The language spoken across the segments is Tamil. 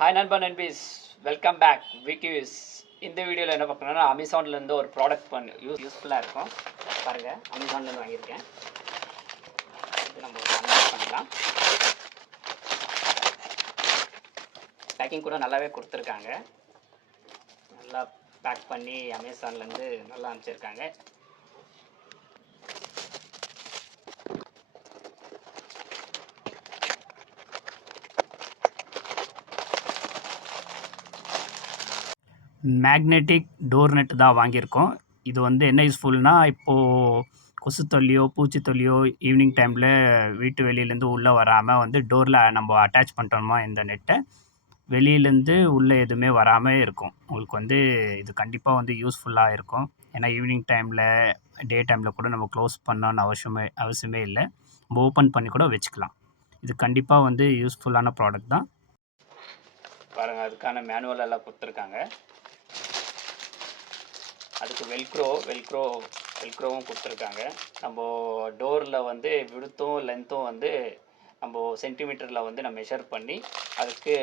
ஹாய் நண்பா நண்பீஸ், வெல்கம் பேக் விக்கிவிஸ். இந்த வீடியோவில் என்ன பார்க்கணும்னா அமேசான்லேருந்து ஒரு ப்ராடக்ட் யூஸ்ஃபுல்லாக இருக்கும். பாருங்கள், அமேசான்லேருந்து வாங்கியிருக்கேன். இது நம்ம அன்பாக்ஸ் பண்ணலாம். பேக்கிங் கூட நல்லாவே கொடுத்துருக்காங்க. நல்லா பேக் பண்ணி அமேசான்லேருந்து நல்லா அனுப்பிச்சிருக்காங்க. மேக்னெட்டிக் டோர் நெட் தான் வாங்கியிருக்கோம். இது வந்து என்ன யூஸ்ஃபுல்னால், இப்போது கொசு தொல்லையோ பூச்சி தொல்லையோ ஈவினிங் டைமில் வீட்டு வெளியிலேருந்து உள்ளே வராமல் வந்து டோரில் நம்ம அட்டாச் பண்ணுறோமா இந்த நெட்டை, வெளியிலேருந்து உள்ளே எதுவுமே வராமல் இருக்கும். உங்களுக்கு வந்து இது கண்டிப்பாக வந்து யூஸ்ஃபுல்லாக இருக்கும். ஏன்னா ஈவினிங் டைமில் டே டைமில் கூட நம்ம க்ளோஸ் பண்ணணும்னு அவசியமே இல்லை. நம்ம ஓப்பன் பண்ணி கூட வச்சுக்கலாம். இது கண்டிப்பாக வந்து யூஸ்ஃபுல்லான ப்ராடக்ட் தான். பாருங்கள், அதுக்கான மேனுவல் எல்லாம் கொடுத்துருக்காங்க. அதுக்கு வெல்க்ரோவும் கொடுத்துருக்காங்க. நம்ம டோரில் வந்து விடுத்தும் லென்த்தும் வந்து நம்ம சென்டிமீட்டரில் வந்து நம்ம மெஷர் பண்ணி அதுக்கு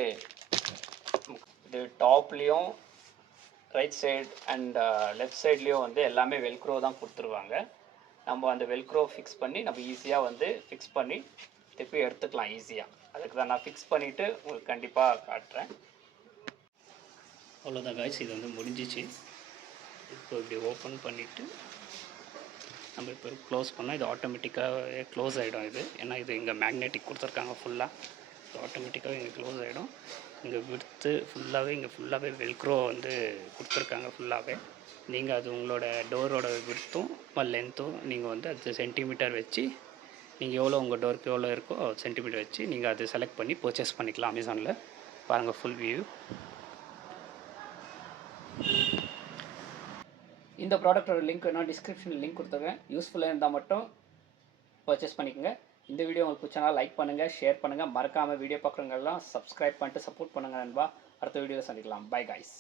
இது டாப்லேயும் ரைட் சைடு அண்ட் லெஃப்ட் சைட்லேயும் வந்து எல்லாமே வெல்க்ரோ தான் கொடுத்துருவாங்க. நம்ம அந்த வெல்க்ரோ ஃபிக்ஸ் பண்ணி நம்ம ஈஸியாக வந்து ஃபிக்ஸ் பண்ணி திருப்பி எடுத்துக்கலாம் ஈஸியாக. அதுக்கு தான் நான் ஃபிக்ஸ் பண்ணிவிட்டு உங்களுக்கு கண்டிப்பாக காட்டுறேன். அவ்வளோதான் காய்ஸ், இது வந்து முடிஞ்சிச்சு. இப்போ இப்படி ஓப்பன் பண்ணிவிட்டு நம்ம இப்போ க்ளோஸ் பண்ணால் இது ஆட்டோமேட்டிக்காகவே க்ளோஸ் ஆகிடும். இது ஏன்னா இது இங்கே மேக்னெட்டிக் கொடுத்துருக்காங்க ஃபுல்லாக. இது ஆட்டோமேட்டிக்காக இங்கே க்ளோஸ் ஆகிடும். இங்கே விடுத்து ஃபுல்லாகவே வெல்க்ரோ வந்து கொடுத்துருக்காங்க ஃபுல்லாகவே. நீங்கள் அது உங்களோட டோரோட விடுத்தும் லென்த்தும் நீங்கள் வந்து அது சென்டிமீட்டர் வச்சு நீங்கள் எவ்வளோ உங்கள் டோருக்கு எவ்வளோ இருக்கோ சென்டிமீட்டர் வச்சு நீங்கள் அது செலக்ட் பண்ணி பர்ச்சேஸ் பண்ணிக்கலாம் அமேசானில். பாருங்கள் ஃபுல் வியூ. இந்த ப்ராடக்டோட லிங்க் நான் டிஸ்கிரிப்ஷனில் லிங்க் கொடுத்துருக்கேன். யூஸ்ஃபுல்லாக இருந்தால் மட்டும் பர்ச்சேஸ் பண்ணிக்கோங்க. இந்த வீடியோ உங்களுக்கு பிடிச்சனா லைக் பண்ணுங்கள், ஷேர் பண்ணுங்கள். மறக்காமல் வீடியோ பார்க்குறவங்கெல்லாம் சப்ஸ்கிரைப் பண்ணிட்டு சப்போர்ட் பண்ணுங்கள் நண்பா. அடுத்த வீடியோவில் சந்திக்கலாம். By guys.